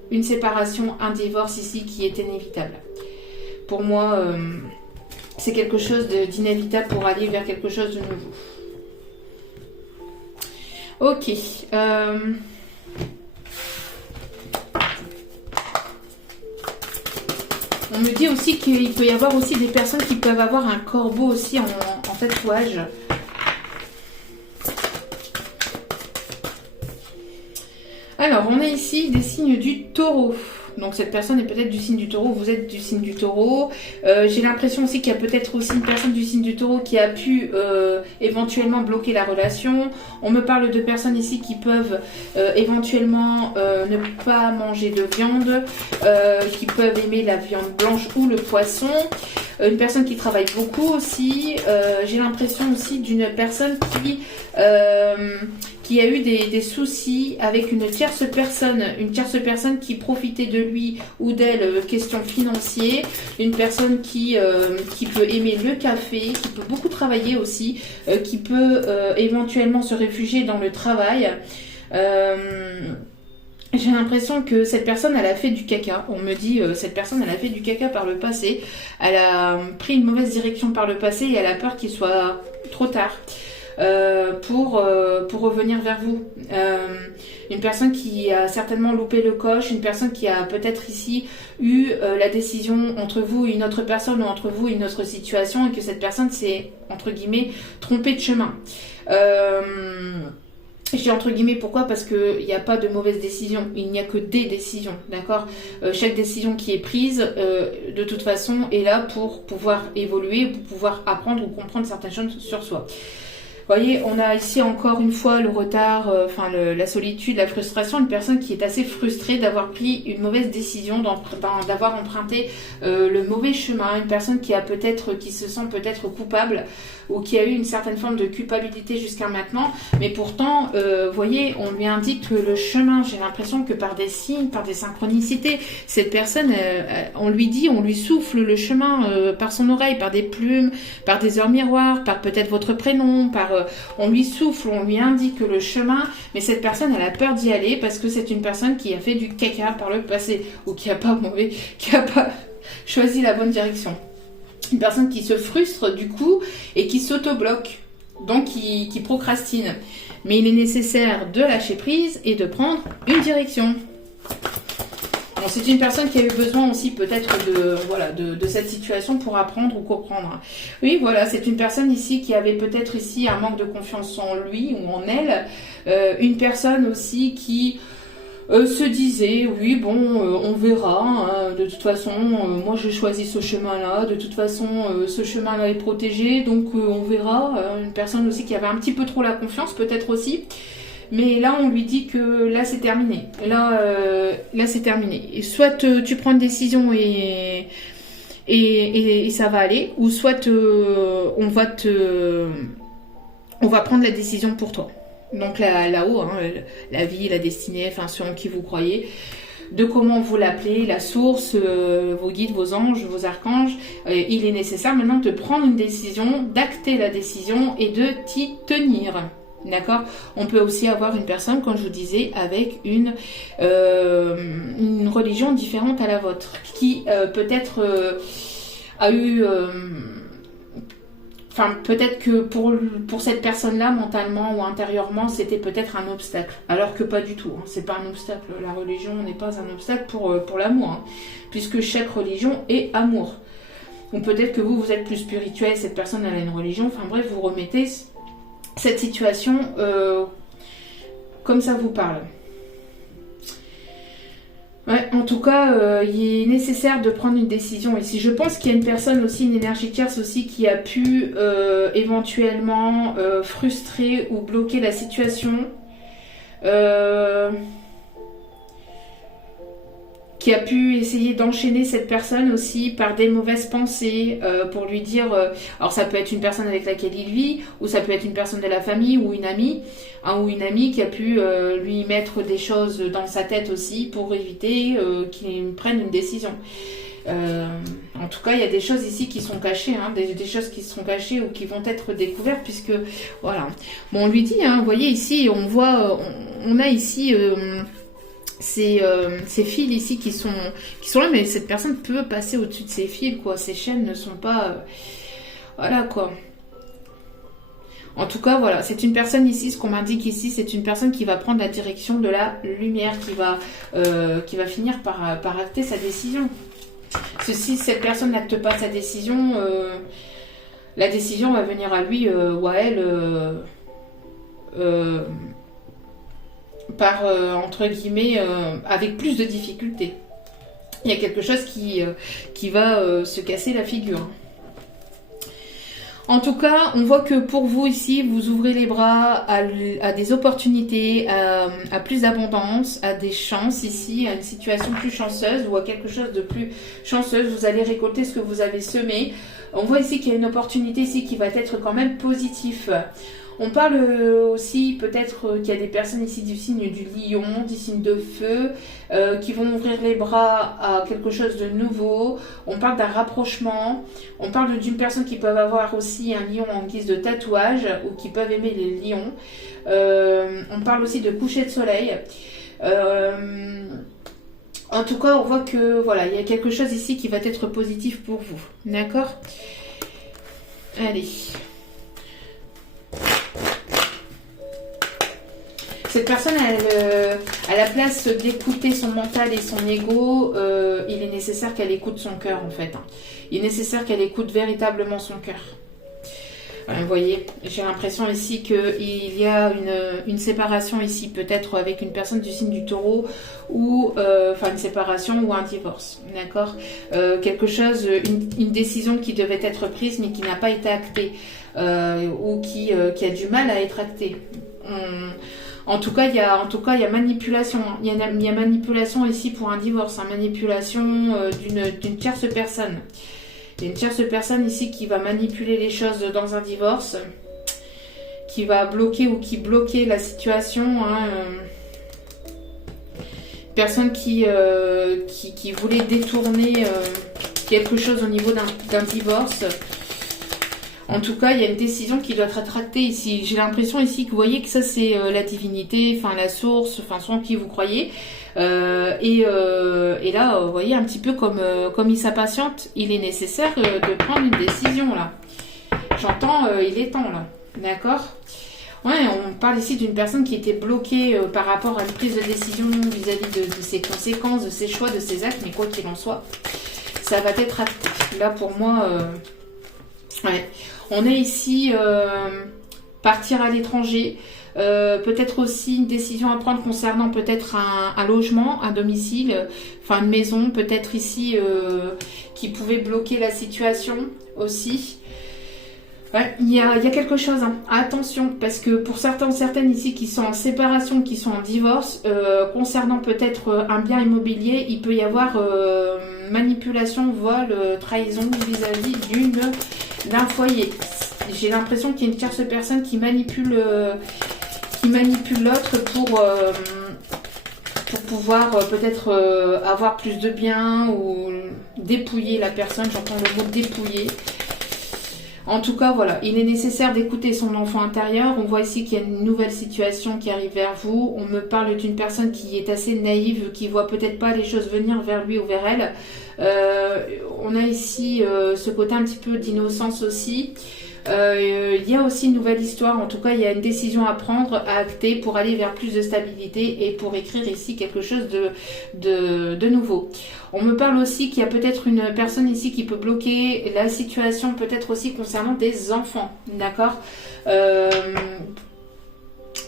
une séparation, un divorce ici qui est inévitable. Pour moi, c'est quelque chose d'inévitable pour aller vers quelque chose de nouveau. Ok. On me dit aussi qu'il peut y avoir aussi des personnes qui peuvent avoir un corbeau aussi en tatouage. Alors, on a ici des signes du taureau. Donc cette personne est peut-être du signe du taureau, vous êtes du signe du taureau. J'ai l'impression aussi qu'il y a peut-être aussi une personne du signe du taureau qui a pu éventuellement bloquer la relation. On me parle de personnes ici qui peuvent éventuellement ne pas manger de viande, qui peuvent aimer la viande blanche ou le poisson. Une personne qui travaille beaucoup aussi. J'ai l'impression aussi d'une personne qui a eu des soucis avec une tierce personne qui profitait de lui ou d'elle, question financière, une personne qui peut aimer le café, qui peut beaucoup travailler aussi, qui peut éventuellement se réfugier dans le travail. J'ai l'impression que cette personne, elle a fait du caca. On me dit, cette personne, elle a fait du caca par le passé. Elle a pris une mauvaise direction par le passé et elle a peur qu'il soit trop tard. Pour revenir vers vous. Une personne qui a certainement loupé le coche, une personne qui a peut-être ici eu la décision entre vous et une autre personne ou entre vous et une autre situation et que cette personne s'est, entre guillemets, trompée de chemin. Je dis entre guillemets pourquoi? Parce qu'il n'y a pas de mauvaise décision, il n'y a que des décisions, d'accord? Chaque décision qui est prise, de toute façon, est là pour pouvoir évoluer, pour pouvoir apprendre ou comprendre certaines choses sur soi. Vous voyez, on a ici encore une fois le retard, la solitude, la frustration, une personne qui est assez frustrée d'avoir pris une mauvaise décision, d'avoir emprunté le mauvais chemin, une personne qui se sent peut-être coupable ou qui a eu une certaine forme de culpabilité jusqu'à maintenant, mais pourtant, vous voyez, on lui indique le chemin. J'ai l'impression que par des signes, par des synchronicités, cette personne, on lui souffle le chemin par son oreille, par des plumes, par des heures miroirs, par peut-être votre prénom, on lui souffle, on lui indique le chemin, mais cette personne, elle a peur d'y aller parce que c'est une personne qui a fait du caca par le passé ou qui a pas choisi la bonne direction. Une personne qui se frustre du coup et qui s'auto-bloque, donc qui procrastine. Mais il est nécessaire de lâcher prise et de prendre une direction. Bon, c'est une personne qui a eu besoin aussi peut-être de cette situation pour apprendre ou comprendre. Oui, voilà, c'est une personne ici qui avait peut-être ici un manque de confiance en lui ou en elle. Une personne aussi qui se disait, oui, bon, on verra, hein, de toute façon, moi j'ai choisi ce chemin-là, de toute façon, ce chemin-là est protégé, donc on verra. Une personne aussi qui avait un petit peu trop la confiance, peut-être aussi. Mais là, on lui dit que là, c'est terminé. Là, c'est terminé. Et soit tu prends une décision et ça va aller, ou soit on va prendre la décision pour toi. Donc là-haut, hein, la vie, la destinée, enfin selon qui vous croyez, de comment vous l'appelez, la source, vos guides, vos anges, vos archanges. Il est nécessaire maintenant de prendre une décision, d'acter la décision et de t'y tenir. D'accord? On peut aussi avoir une personne, comme je vous disais, avec une religion différente à la vôtre, qui peut-être a eu... peut-être que pour cette personne-là, mentalement ou intérieurement, c'était peut-être un obstacle. Alors que pas du tout. Hein. C'est pas un obstacle. La religion n'est pas un obstacle pour l'amour. Hein. Puisque chaque religion est amour. Ou peut-être que vous êtes plus spirituel, cette personne elle a une religion. Enfin bref, vous remettez cette situation comme ça vous parle. Ouais, en tout cas, il est nécessaire de prendre une décision ici. Je pense qu'il y a une personne aussi, une énergie tierce aussi, qui a pu éventuellement frustrer ou bloquer la situation. Qui a pu essayer d'enchaîner cette personne aussi par des mauvaises pensées pour lui dire... alors ça peut être une personne avec laquelle il vit, ou ça peut être une personne de la famille, ou une amie, ou une amie qui a pu lui mettre des choses dans sa tête aussi pour éviter qu'il prenne une décision. En tout cas, il y a des choses ici qui sont cachées, hein, des choses qui sont cachées ou qui vont être découvertes, puisque... Voilà. Bon, on lui dit, hein, vous voyez ici, on a ici... ces fils ici qui sont là, mais cette personne peut passer au-dessus de ces fils, quoi. Ces chaînes ne sont pas... voilà, quoi. En tout cas, voilà, c'est une personne ici, ce qu'on m'indique ici, c'est une personne qui va prendre la direction de la lumière, qui va finir par acter sa décision. Si cette personne n'acte pas sa décision, la décision va venir à lui ou à elle... entre guillemets avec plus de difficultés. Il y a quelque chose qui va se casser la figure. En tout cas, on voit que pour vous ici, vous ouvrez les bras à des opportunités, à plus d'abondance, à des chances ici, à une situation plus chanceuse ou à quelque chose de plus chanceuse. Vous allez récolter ce que vous avez semé. On voit ici qu'il y a une opportunité ici qui va être quand même positive. On parle aussi peut-être qu'il y a des personnes ici du signe du lion, du signe de feu, qui vont ouvrir les bras à quelque chose de nouveau. On parle d'un rapprochement. On parle d'une personne qui peut avoir aussi un lion en guise de tatouage ou qui peuvent aimer les lions. On parle aussi de coucher de soleil. En tout cas, on voit que voilà, il y a quelque chose ici qui va être positif pour vous. D'accord? Allez. Cette personne, à la place d'écouter son mental et son ego, il est nécessaire qu'elle écoute son cœur en fait. Il est nécessaire qu'elle écoute véritablement son cœur. Vous voyez, j'ai l'impression ici qu'il y a une séparation ici, peut-être avec une personne du signe du taureau, ou enfin une séparation ou un divorce, d'accord. Quelque chose, une décision qui devait être prise mais qui n'a pas été actée, ou qui a du mal à être actée. En tout cas, il y a manipulation. Il y a manipulation ici pour un divorce, hein, manipulation d'une tierce personne. Il y a une tierce personne ici qui va manipuler les choses dans un divorce, qui va bloquer ou qui bloquait la situation. Hein, personne qui voulait détourner quelque chose au niveau d'un divorce. En tout cas, il y a une décision qui doit être actée ici. J'ai l'impression ici que vous voyez que ça, c'est la divinité, enfin la source, enfin soit qui vous croyez. Et là, vous voyez, un petit peu comme il s'impatiente, il est nécessaire de prendre une décision là. J'entends, il est temps là, d'accord. Ouais, on parle ici d'une personne qui était bloquée par rapport à une prise de décision vis-à-vis de ses conséquences, de ses choix, de ses actes, mais quoi qu'il en soit, ça va être acté. Là, pour moi, ouais. On est ici partir à l'étranger. Peut-être aussi une décision à prendre concernant peut-être un logement, un domicile, enfin une maison, peut-être ici qui pouvait bloquer la situation aussi. Ouais, il y a quelque chose, hein. Attention, parce que pour certaines ici qui sont en séparation, qui sont en divorce, concernant peut-être un bien immobilier, il peut y avoir manipulation, vol, trahison vis-à-vis d'un foyer. J'ai l'impression qu'il y a une tierce personne qui manipule l'autre pour pouvoir peut-être avoir plus de biens ou dépouiller la personne. J'entends le mot dépouiller. En tout cas, voilà, il est nécessaire d'écouter son enfant intérieur. On voit ici qu'il y a une nouvelle situation qui arrive vers vous. On me parle d'une personne qui est assez naïve, qui voit peut-être pas les choses venir vers lui ou vers elle. On a ici ce côté un petit peu d'innocence aussi. Il y a aussi une nouvelle histoire, en tout cas il y a une décision à prendre, à acter pour aller vers plus de stabilité et pour écrire ici quelque chose de nouveau. On me parle aussi qu'il y a peut-être une personne ici qui peut bloquer la situation, peut-être aussi concernant des enfants, d'accord.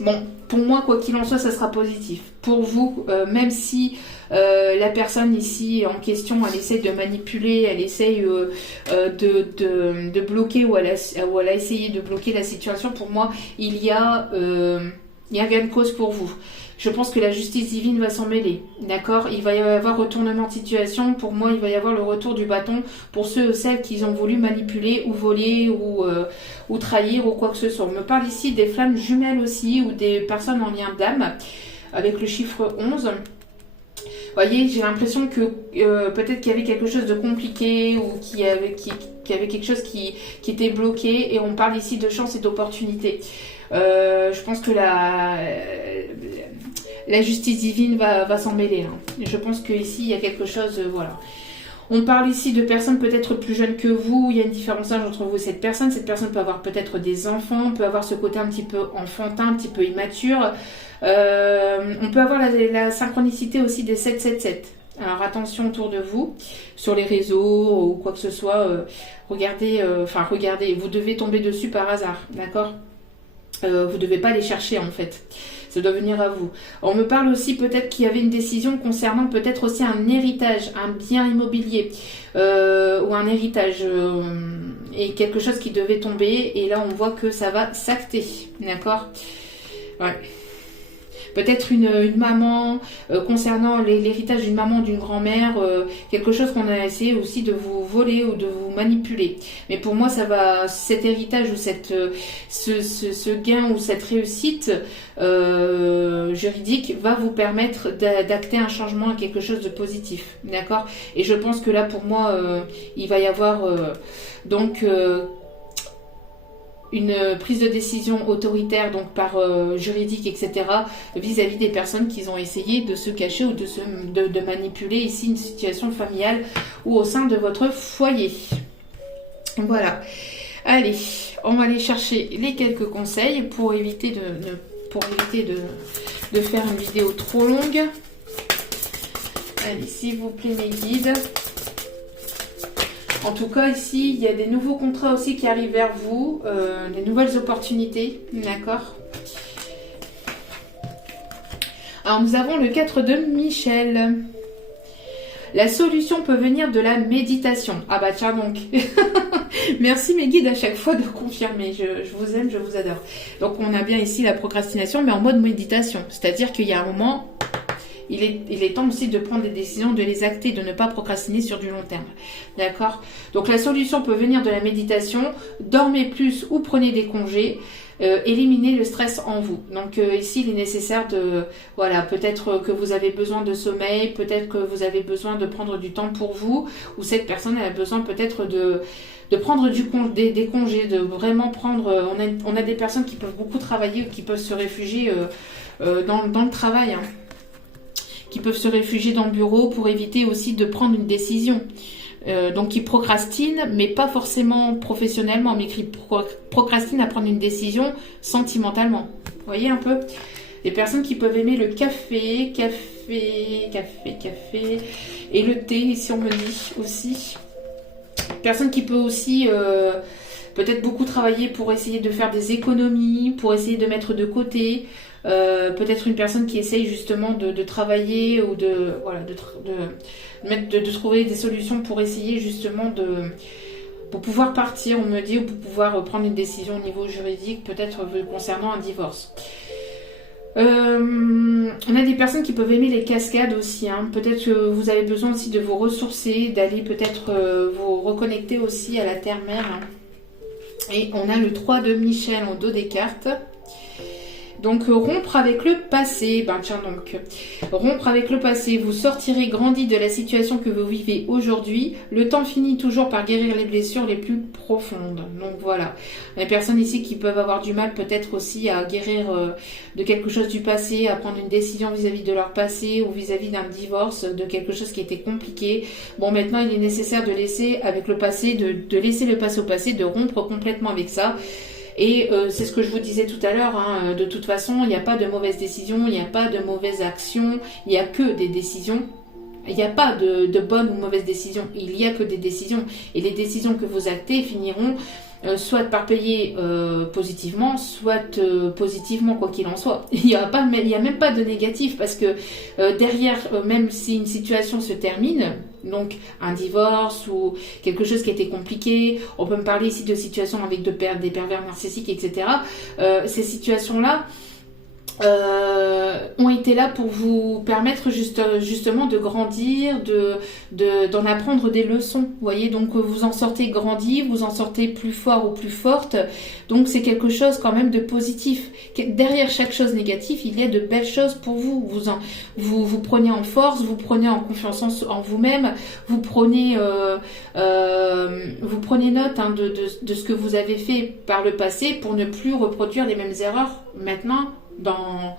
Bon, pour moi, quoi qu'il en soit, ça sera positif. Pour vous, même si la personne ici en question, elle essaie de manipuler, elle essaye de bloquer ou elle a essayé de bloquer la situation, pour moi, il y a gain de cause pour vous. Je pense que la justice divine va s'en mêler, d'accord. Il va y avoir retournement de situation. Pour moi, il va y avoir le retour du bâton pour ceux ou celles qui ont voulu manipuler ou voler ou trahir ou quoi que ce soit. On me parle ici des flammes jumelles aussi ou des personnes en lien d'âme avec le chiffre 11. Vous voyez, j'ai l'impression que peut-être qu'il y avait quelque chose de compliqué ou qu'il y avait quelque chose qui était bloqué, et on parle ici de chance et d'opportunité. Je pense que la justice divine va s'en mêler. Hein. Je pense qu'ici, il y a quelque chose, voilà. On parle ici de personnes peut-être plus jeunes que vous. Il y a une différence d'âge entre vous et cette personne. Cette personne peut avoir peut-être des enfants, peut avoir ce côté un petit peu enfantin, un petit peu immature. On peut avoir la synchronicité aussi des 777. Alors attention autour de vous, sur les réseaux ou quoi que ce soit. Regardez, vous devez tomber dessus par hasard, d'accord. Vous ne devez pas les chercher en fait. Ça doit venir à vous. On me parle aussi peut-être qu'il y avait une décision concernant peut-être aussi un héritage, un bien immobilier ou un héritage et quelque chose qui devait tomber. Et là, on voit que ça va s'acter. D'accord ? Ouais. Peut-être une maman, concernant l'héritage d'une maman, d'une grand-mère, quelque chose qu'on a essayé aussi de vous voler ou de vous manipuler. Mais pour moi, cet héritage ou ce gain ou cette réussite juridique va vous permettre d'acter un changement à quelque chose de positif. D'accord ? Et je pense que là, pour moi, il va y avoir une prise de décision autoritaire, donc par juridique, etc., vis-à-vis des personnes qui ont essayé de se cacher ou de manipuler ici une situation familiale ou au sein de votre foyer. Voilà. Allez, on va aller chercher les quelques conseils pour éviter de faire une vidéo trop longue. Allez, s'il vous plaît, mes guides. En tout cas, ici, il y a des nouveaux contrats aussi qui arrivent vers vous, des nouvelles opportunités, d'accord. Alors, nous avons le 4 de Michel. La solution peut venir de la méditation. Ah bah tiens donc. Merci mes guides à chaque fois de confirmer. Je vous aime, je vous adore. Donc on a bien ici la procrastination, mais en mode méditation. C'est-à-dire qu'il y a un moment, il est temps aussi de prendre des décisions, de les acter, de ne pas procrastiner sur du long terme. D'accord? Donc la solution peut venir de la méditation. Dormez plus ou prenez des congés. Éliminer le stress en vous. Donc ici il est nécessaire de, voilà, peut-être que vous avez besoin de sommeil, peut-être que vous avez besoin de prendre du temps pour vous, ou cette personne elle a besoin peut-être de prendre des congés, de vraiment prendre, on a des personnes qui peuvent beaucoup travailler, qui peuvent se réfugier dans le travail, hein, qui peuvent se réfugier dans le bureau pour éviter aussi de prendre une décision. Donc qui procrastine, mais pas forcément professionnellement, mais qui procrastine à prendre une décision sentimentalement. Vous voyez un peu? Des personnes qui peuvent aimer le café, et le thé, ici on me dit aussi. Personne qui peut aussi peut-être beaucoup travailler pour essayer de faire des économies, pour essayer de mettre de côté. Peut-être une personne qui essaye justement de travailler ou de trouver des solutions pour essayer justement pour pouvoir partir, on me dit, ou pour pouvoir prendre une décision au niveau juridique, peut-être concernant un divorce. On a des personnes qui peuvent aimer les cascades aussi, hein. Peut-être que vous avez besoin aussi de vous ressourcer, d'aller peut-être vous reconnecter aussi à la terre-mère, hein. Et on a le 3 de Michel en dos des cartes. Donc rompre avec le passé, ben tiens donc, rompre avec le passé, vous sortirez grandi de la situation que vous vivez aujourd'hui, le temps finit toujours par guérir les blessures les plus profondes. Donc voilà, les personnes ici qui peuvent avoir du mal peut-être aussi à guérir de quelque chose du passé, à prendre une décision vis-à-vis de leur passé ou vis-à-vis d'un divorce, de quelque chose qui était compliqué. Bon, maintenant il est nécessaire de laisser avec le passé, de laisser le passé au passé, de rompre complètement avec ça. Et c'est ce que je vous disais tout à l'heure, hein, de toute façon, il n'y a pas de mauvaise décision, il n'y a pas de mauvaise action, il n'y a que des décisions. Il n'y a pas de bonne ou mauvaise décision, il n'y a que des décisions. Et les décisions que vous actez finiront soit par payer positivement, soit positivement, quoi qu'il en soit. Il n'y a même pas de négatif, parce que derrière, même si une situation se termine, donc un divorce ou quelque chose qui était compliqué, on peut me parler ici de situations avec des pervers narcissiques, etc. Ces situations-là ont été là pour vous permettre justement de grandir, d'en apprendre des leçons. Vous voyez, donc vous en sortez grandi, vous en sortez plus fort ou plus forte. Donc c'est quelque chose quand même de positif. Derrière chaque chose négative, il y a de belles choses pour vous. Vous prenez en force, vous prenez en confiance en vous-même, vous prenez note, hein, de ce que vous avez fait par le passé pour ne plus reproduire les mêmes erreurs maintenant dans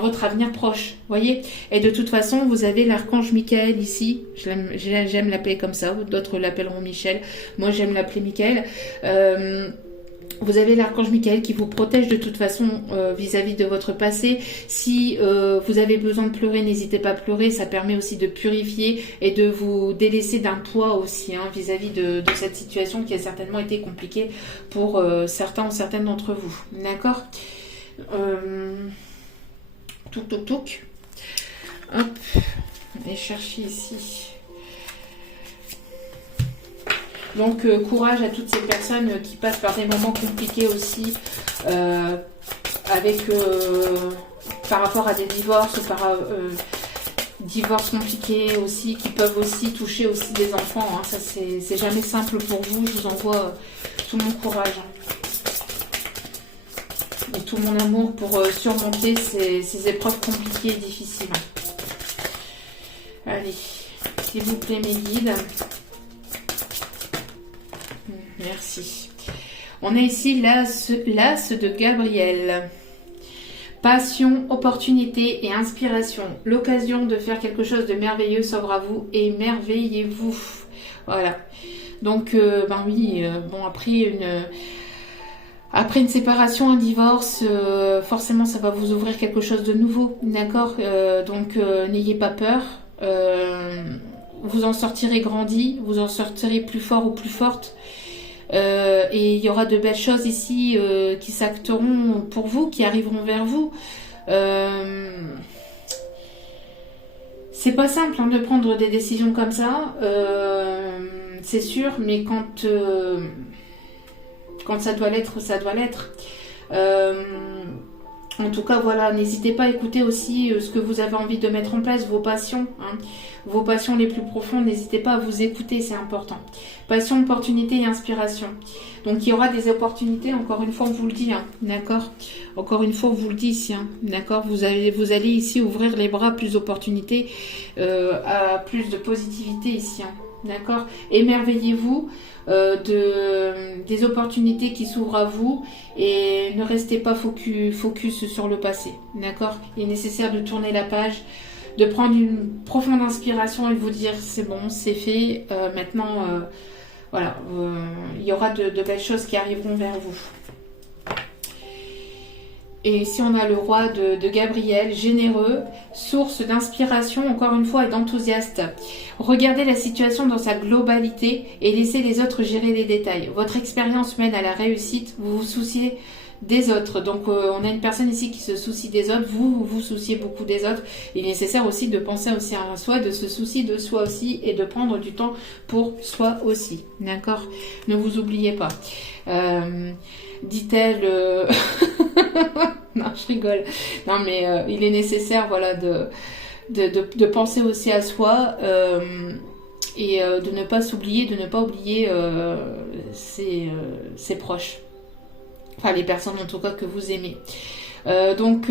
votre avenir proche, voyez. Et de toute façon, vous avez l'archange Michael ici. J'aime l'appeler comme ça. D'autres l'appelleront Michel. Moi, j'aime l'appeler Michael. Vous avez l'archange Michael qui vous protège de toute façon vis-à-vis de votre passé. Si vous avez besoin de pleurer, n'hésitez pas à pleurer. Ça permet aussi de purifier et de vous délaisser d'un poids aussi, hein, vis-à-vis de cette situation qui a certainement été compliquée pour certains ou certaines d'entre vous. D'accord ? Touk. Hop, on va chercher ici. Donc courage à toutes ces personnes qui passent par des moments compliqués aussi, par rapport à des divorces ou par divorces compliqués aussi, qui peuvent aussi toucher aussi des enfants, hein. Ça c'est jamais simple pour vous. Je vous envoie tout mon courage, hein, et tout mon amour pour surmonter ces épreuves compliquées et difficiles. Allez, s'il vous plaît mes guides. Merci. On a ici l'as de Gabriel. Passion, opportunité et inspiration. L'occasion de faire quelque chose de merveilleux s'offre à vous, et émerveillez-vous. Voilà. Donc, bon, après une séparation, un divorce, forcément ça va vous ouvrir quelque chose de nouveau, d'accord. Donc n'ayez pas peur. vous en sortirez grandi, vous en sortirez plus fort ou plus forte. Et il y aura de belles choses ici qui s'acteront pour vous, qui arriveront vers vous. C'est pas simple de prendre des décisions comme ça, c'est sûr, mais quand ça doit l'être, ça doit l'être. En tout cas, voilà, n'hésitez pas à écouter aussi ce que vous avez envie de mettre en place, vos passions, vos passions les plus profondes, n'hésitez pas à vous écouter, c'est important. Passion, opportunité et inspiration. Donc, il y aura des opportunités, encore une fois, on vous le dit, d'accord? Encore une fois, on vous le dit ici, d'accord? Vous allez ici ouvrir les bras, plus d'opportunités, à plus de positivité ici, d'accord? Émerveillez-vous des opportunités qui s'ouvrent à vous et ne restez pas focus sur le passé, d'accord? Il est nécessaire de tourner la page, de prendre une profonde inspiration et de vous dire c'est bon, c'est fait, maintenant voilà, il y aura de belles choses qui arriveront vers vous. Et ici, on a le roi de Gabriel, généreux, source d'inspiration, encore une fois, et d'enthousiaste. Regardez la situation dans sa globalité et laissez les autres gérer les détails. Votre expérience mène à la réussite, vous vous souciez des autres. Donc, on a une personne ici qui se soucie des autres, vous vous souciez beaucoup des autres. Il est nécessaire aussi de penser aussi à soi, de se soucier de soi aussi et de prendre du temps pour soi aussi. D'accord? Ne vous oubliez pas. Dit-elle... non, je rigole. Non, mais il est nécessaire, voilà, de penser aussi à soi et de ne pas s'oublier, de ne pas oublier ses proches. Enfin, les personnes en tout cas que vous aimez. Donc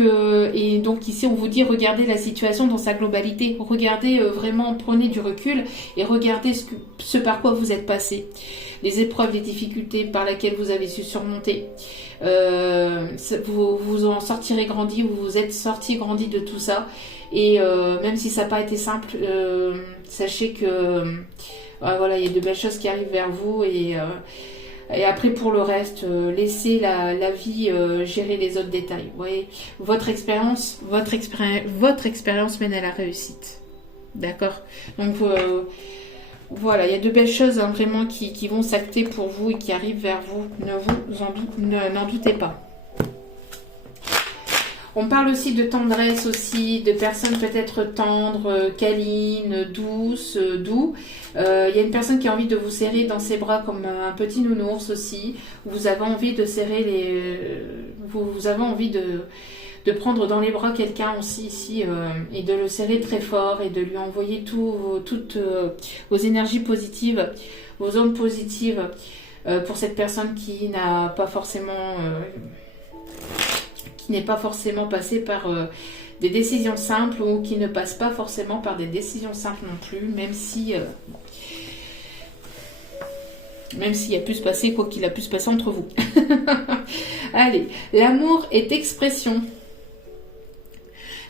ici on vous dit regardez la situation dans sa globalité, regardez vraiment, prenez du recul et regardez ce par quoi vous êtes passé, les épreuves, les difficultés par lesquelles vous avez su surmonter. Vous en sortirez grandi, vous vous êtes sorti grandi de tout ça et même si ça n'a pas été simple, sachez que voilà, il y a de belles choses qui arrivent vers vous et après, pour le reste, laissez la vie gérer les autres détails. Vous voyez, votre expérience mène à la réussite. D'accord? Donc, voilà, il y a de belles choses vraiment qui vont s'acter pour vous et qui arrivent vers vous. N'en doutez pas. On parle aussi de tendresse aussi, de personnes peut-être tendres, câlines, douces, doux. Il y a une personne qui a envie de vous serrer dans ses bras comme un petit nounours aussi. Vous avez envie de serrer vous avez envie de prendre dans les bras quelqu'un aussi ici et de le serrer très fort et de lui envoyer toutes vos énergies positives, vos ondes positives pour cette personne qui n'a pas forcément... qui n'est pas forcément passé par des décisions simples ou qui ne passe pas forcément par des décisions simples non plus, même s'il y a pu se passer quoi qu'il a pu se passer entre vous. Allez, l'amour est expression.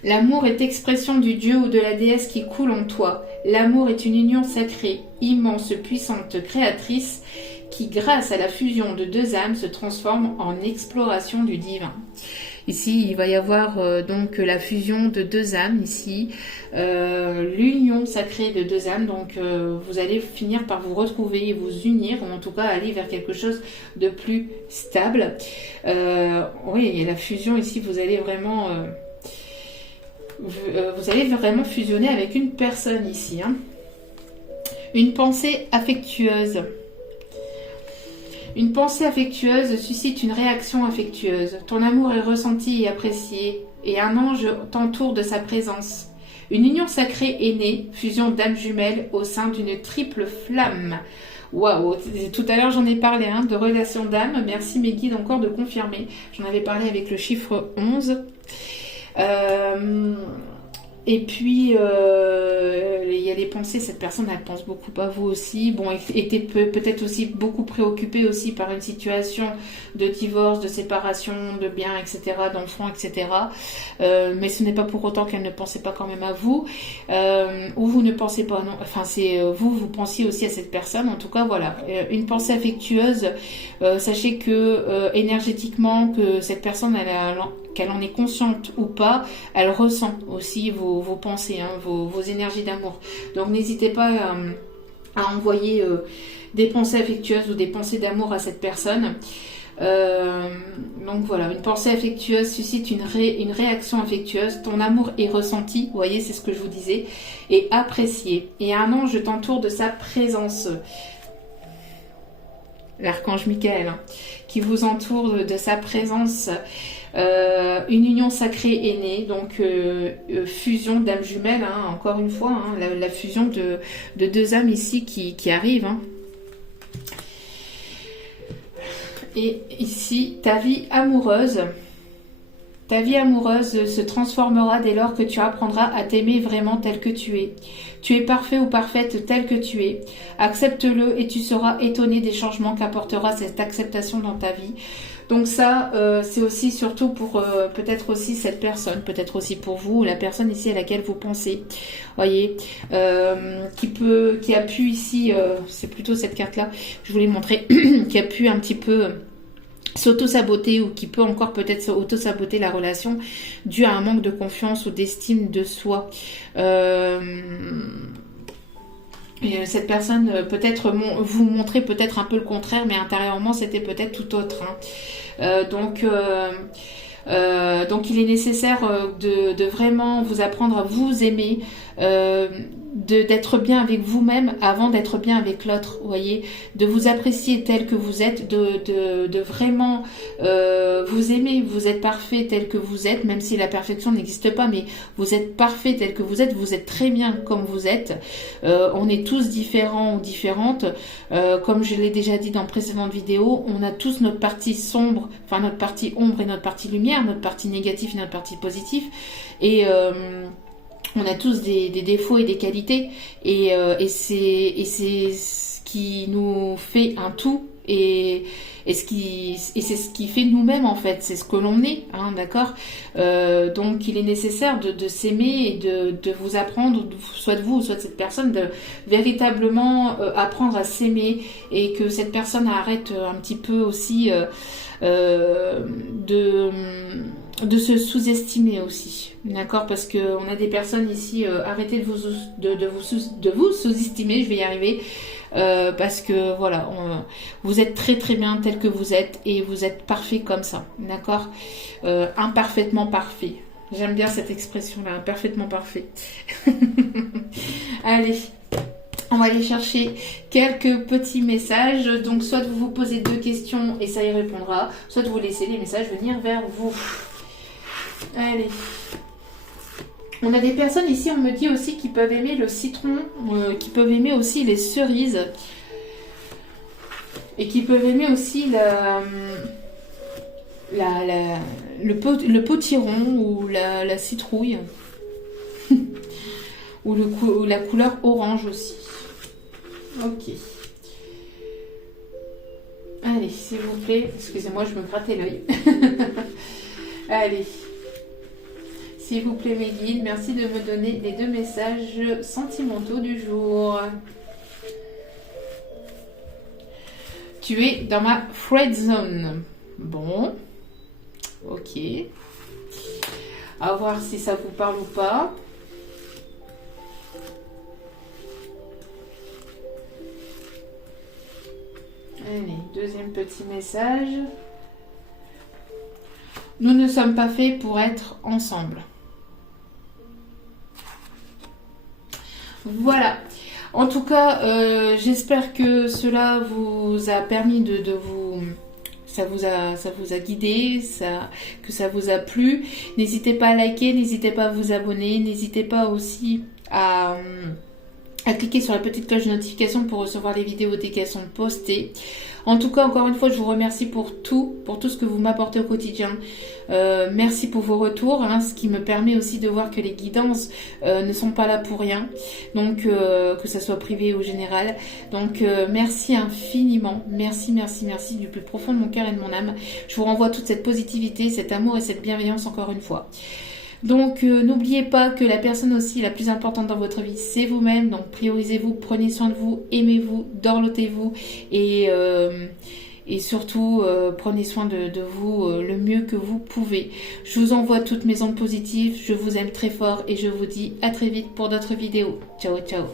L'amour est expression du dieu ou de la déesse qui coule en toi. L'amour est une union sacrée, immense, puissante, créatrice, qui grâce à la fusion de deux âmes se transforme en exploration du divin. Ici, il va y avoir donc la fusion de deux âmes ici, l'union sacrée de deux âmes. Donc, vous allez finir par vous retrouver et vous unir, ou en tout cas aller vers quelque chose de plus stable. Oui, il y a la fusion ici. Vous allez vraiment fusionner avec une personne ici. Une pensée affectueuse. Une pensée affectueuse suscite une réaction affectueuse. Ton amour est ressenti et apprécié, et un ange t'entoure de sa présence. Une union sacrée est née, fusion d'âmes jumelles au sein d'une triple flamme. Waouh, tout à l'heure j'en ai parlé de relation d'âme. Merci mes guides encore de confirmer. J'en avais parlé avec le chiffre 11. Et puis, il y a les pensées, cette personne, elle pense beaucoup à vous aussi. Bon, était peut-être aussi beaucoup préoccupée aussi par une situation de divorce, de séparation, de biens, etc., d'enfants, etc. Mais ce n'est pas pour autant qu'elle ne pensait pas quand même à vous. Ou vous ne pensez pas, non. Enfin, c'est vous pensiez aussi à cette personne. En tout cas, voilà. Une pensée affectueuse. Sachez que énergétiquement, que cette personne, qu'elle en est consciente ou pas, elle ressent aussi vos pensées, hein, vos énergies d'amour. Donc n'hésitez pas à envoyer des pensées affectueuses ou des pensées d'amour à cette personne. Donc voilà, une pensée affectueuse suscite une réaction affectueuse. Ton amour est ressenti, vous voyez, c'est ce que je vous disais, et apprécié. Et un ange t'entoure de sa présence. L'archange Michael, hein, qui vous entoure de sa présence. Une union sacrée est née, donc fusion d'âmes jumelles, hein, encore une fois, hein, la fusion de deux âmes ici qui arrivent. Hein. Et ici, ta vie amoureuse se transformera dès lors que tu apprendras à t'aimer vraiment tel que tu es. Tu es parfait ou parfaite tel que tu es. Accepte-le et tu seras étonné des changements qu'apportera cette acceptation dans ta vie. Donc ça, c'est aussi surtout pour peut-être aussi cette personne, peut-être aussi pour vous, la personne ici à laquelle vous pensez. Voyez, qui a pu ici, c'est plutôt cette carte-là, je voulais montrer, qui a pu un petit peu s'auto-saboter ou qui peut encore peut-être auto-saboter la relation dû à un manque de confiance ou d'estime de soi. Et cette personne peut-être vous montrer peut-être un peu le contraire, mais intérieurement c'était peut-être tout autre. Hein. Donc il est nécessaire de vraiment vous apprendre à vous aimer, d'être bien avec vous-même avant d'être bien avec l'autre, vous voyez, de vous apprécier tel que vous êtes, de vraiment vous aimer. Vous êtes parfait tel que vous êtes, même si la perfection n'existe pas, mais vous êtes parfait tel que vous êtes très bien comme vous êtes. On est tous différents ou différentes, comme je l'ai déjà dit dans précédentes vidéos, on a tous notre partie sombre, enfin notre partie ombre et notre partie lumière, notre partie négative et notre partie positive, et on a tous des défauts et des qualités, et c'est ce qui nous fait un tout, et c'est ce qui fait nous-mêmes en fait, c'est ce que l'on est, hein, d'accord. Donc il est nécessaire de s'aimer et de vous apprendre, soit de vous ou soit de cette personne, de véritablement apprendre à s'aimer, et que cette personne arrête un petit peu aussi de se sous-estimer aussi, d'accord, parce que on a des personnes ici, arrêtez de vous sous-estimer, je vais y arriver, parce que voilà, vous êtes très très bien tel que vous êtes, et vous êtes parfait comme ça, d'accord, imparfaitement parfait, j'aime bien cette expression là, imparfaitement parfait. Allez, on va aller chercher quelques petits messages. Donc soit vous vous posez 2 questions et ça y répondra, soit vous laissez les messages venir vers vous. Allez. On a des personnes ici, on me dit aussi, qui peuvent aimer le citron, qui peuvent aimer aussi les cerises, et qui peuvent aimer aussi le potiron ou la citrouille, ou la couleur orange aussi. Ok. Allez, s'il vous plaît, excusez-moi, je me grattais l'œil. Allez. S'il vous plaît, mes guides, merci de me donner les 2 messages sentimentaux du jour. Tu es dans ma friend zone. Bon. Ok. À voir si ça vous parle ou pas. Allez, deuxième petit message. Nous ne sommes pas faits pour être ensemble. Voilà. En tout cas, j'espère que cela vous a permis de vous... Ça vous a guidé, que ça vous a plu. N'hésitez pas à liker, n'hésitez pas à vous abonner, n'hésitez pas aussi à cliquer sur la petite cloche de notification pour recevoir les vidéos dès qu'elles sont postées. En tout cas, encore une fois, je vous remercie pour tout ce que vous m'apportez au quotidien. Merci pour vos retours, hein, ce qui me permet aussi de voir que les guidances ne sont pas là pour rien, donc que ça soit privé ou général. Donc merci infiniment, merci du plus profond de mon cœur et de mon âme. Je vous renvoie toute cette positivité, cet amour et cette bienveillance encore une fois. Donc n'oubliez pas que la personne aussi la plus importante dans votre vie, c'est vous-même. Donc priorisez-vous, prenez soin de vous, aimez-vous, dorlotez-vous, et Et surtout, prenez soin de vous le mieux que vous pouvez. Je vous envoie toutes mes ondes positives, je vous aime très fort et je vous dis à très vite pour d'autres vidéos. Ciao, ciao.